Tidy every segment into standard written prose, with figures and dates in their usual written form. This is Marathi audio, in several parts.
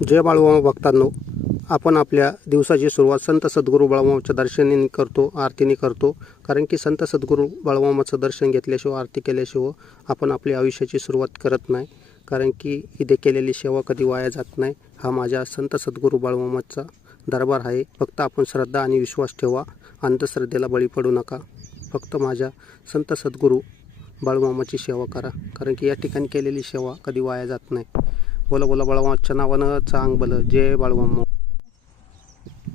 जय बाळूमामा भक्तांनो, आपण आपल्या दिवसाची सुरुवात संत सद्गुरू बाळूमामाच्या दर्शनाने करतो, आरतीने करतो. कारण की संत सद्गुरू बाळूमामाचं दर्शन घेतल्याशिवाय, आरती केल्याशिवाय आपण आपल्या आयुष्याची सुरुवात करत नाही. कारण की इथे केलेली सेवा कधी वाया जात नाही. हा माझ्या संत सद्गुरू बाळूमामाचा दरबार आहे. फक्त आपण श्रद्धा आणि विश्वास ठेवा, अंधश्रद्धेला बळी पडू नका. फक्त माझ्या संत सद्गुरू बाळूमामाची सेवा करा. कारण की या ठिकाणी केलेली सेवा कधी वाया जात नाही. बोला बोला बाळूमामाच्या नावानं चांग भलं. जय बाळूमामा,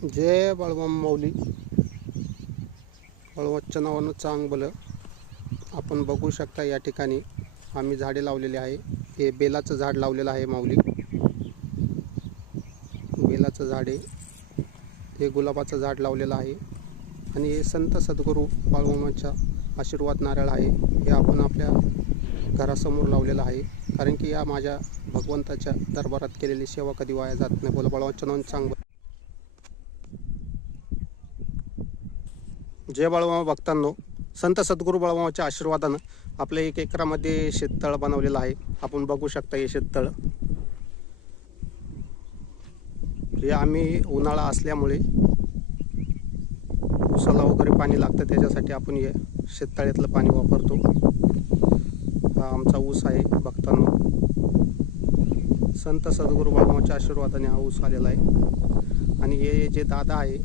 जय बाळूमामा माऊली. बाळूमामाच्या नावानं चांग भलं. आपण बघू शकता या ठिकाणी आम्ही झाडे लावलेले आहे. हे बेलाचं झाड लावलेलं आहे माऊली. बेलाचं झाड आहे, हे गुलाबाचं झाड लावलेलं आहे. आणि हे संत सद्गुरू बाळूमामाच्या आशीर्वाद नारळ आहे. हे आपण आपल्या घरासमोर लावलेलं आहे. कारण की या माझ्या भगवंताच्या दरबारात केलेली सेवा कधी वाया जात नाही. बोला बाळूमामाच्या नावानं चांग भलं. जय बाळूमामा भक्तांनो, संत सद्गुरू बाळूमामाच्या आशीर्वादानं आपल्या 1 एकरामध्ये शेततळ बनवलेलं आहे. आपण बघू शकता हे शेततळ. हे आम्ही उन्हाळा असल्यामुळे ऊसाला वगैरे पाणी लागतं, त्याच्यासाठी आपण हे शेततळ्यातलं पाणी वापरतो. हा आमचा ऊस आहे भक्तांनो. संत सद्गुरू बाळूमामाच्या आशीर्वादाने हा ऊस आलेला आहे. आणि हे जे दादा आहे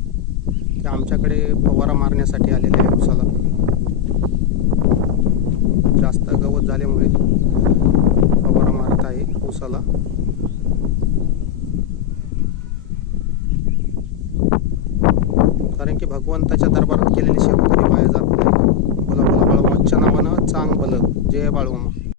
ते आमच्याकडे फवारा मारण्यासाठी आलेले आहे ऊसाला. जास्त गवत झाल्यामुळे फवारा मारत आहे ऊसाला. कारण की भगवंताच्या दरबारात केलेली सेवा कधी वाया जात नाही. बोला बोला बाळूमामाच्या नावानं चांग भलं. जय बाळूमामा.